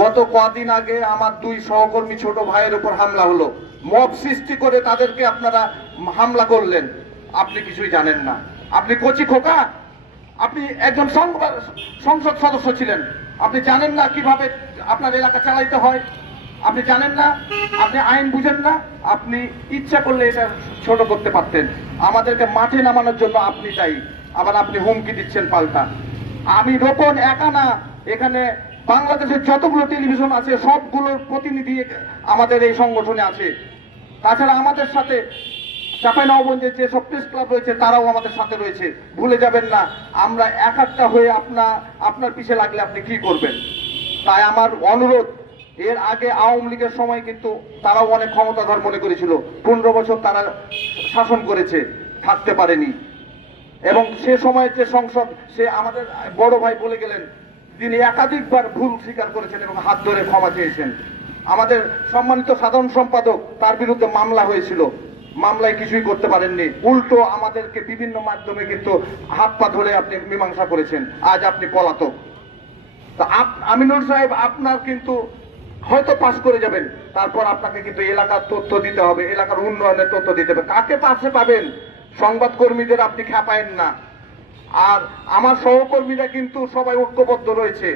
গত কদিন আগে আমার দুই সহকর্মী ছোট ভাইয়ের উপর হামলা হলো, মব সৃষ্টি করে তাদেরকে আপনারা হামলা করলেন। আপনি কিছুই জানেন না, আপনি কচি খোকা, আপনি একজন সংসদ সদস্য ছিলেন, আপনি জানেন না কিভাবে আপনার এলাকা চালাইতে হয়, আপনি জানেন না, আপনি আইন বুঝেন না। আপনি ইচ্ছা করলে এটা ছোট করতে পারতেন, আমাদেরকে মাঠে নামানোর জন্য আপনি দায়ী, আবার আপনি হুমকি দিচ্ছেন পাল্টা। আমি রোপণ একা না, এখানে বাংলাদেশের যতগুলো টেলিভিশন আছে সবগুলোর প্রতিনিধি আমাদের এই সংগঠনে আছে। তাছাড়া আমাদের সাথে চাঁপাইনবাবগঞ্জের যে সব প্রেস ক্লাব রয়েছে তারাও আমাদের সাথে রয়েছে, ভুলে যাবেন না। আমরা এক একটা হয়ে আপনার পিছে লাগলে আপনি কি করবেন? তাই আমার অনুরোধ, এর আগে আওয়ামী লীগের সময় কিন্তু তারাও অনেক ক্ষমতাধর মনে করেছিল, 15 বছর তারা শাসন করেছে, থাকতে পারেনি। এবং সে সময়ের যে সংসদ, সে আমাদের বড় ভাই বলে গেলেন, তিনি একাধিকবার ভুল স্বীকার করেছেন এবং হাত ধরে ক্ষমা চেয়েছেন। আমাদের সম্মানিত সাধারণ সম্পাদক, তার বিরুদ্ধে মামলা হয়েছিল, মামলায় কিছুই করতে পারেননি, উল্টো আমাদেরকে বিভিন্ন মাধ্যমে কিন্তু হাত পা ধরে আপনি মীমাংসা করেছেন। আজ আপনি পলাতক। তা আমিনুল সাহেব, আপনার কিন্তু হয়তো পাস করে যাবেন, তারপর আপনাকে কিন্তু এলাকার তথ্য দিতে হবে, এলাকার উন্নয়নের তথ্য দিতে হবে। কাকে পাশে পাবেন? সংবাদ কর্মীদের আপনি খেপায়েন না। আর আমার সহকর্মীরা কিন্তু সবাই ঐক্যবদ্ধ রয়েছে।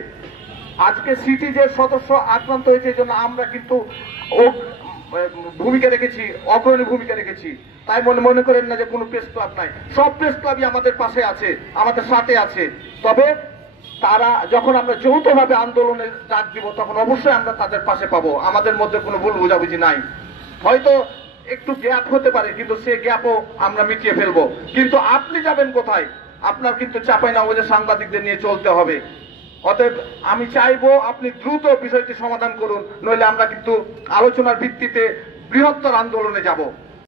আজকে সিটিজের সদস্য আক্রান্ত হয়েছে, এই জন্য আমরা কিন্তু ভূমিকা রেখেছি, অগ্রণী ভূমিকা রেখেছি। তাই মনে করেন না যে কোনো প্রেস ক্লাব নাই, সব প্রেস ক্লাবই আমাদের পাশে আছে, আমাদের সাথে আছে। তবে তারা যখন আমরা যৌথভাবে আন্দোলনের ডাক দিব, তখন অবশ্যই আমরা তাদের পাশে পাবো। আমাদের মধ্যে কোনো ভুল বোঝাবুঝি নাই। হয়তো একটু গ্যাপ হতে পারে, কিন্তু সে গ্যাপও আমরা মিটিয়ে ফেলবো। কিন্তু আপনি যাবেন কোথায়? আপনার কিন্তু চাঁপাইনবাবগঞ্জের সাংবাদিকদের নিয়ে চলতে হবে। অতএব আমি চাইবো আপনি দ্রুত বিষয়টি সমাধান করুন, নইলে আমরা কিন্তু আলোচনার ভিত্তিতে বৃহত্তর আন্দোলনে যাব।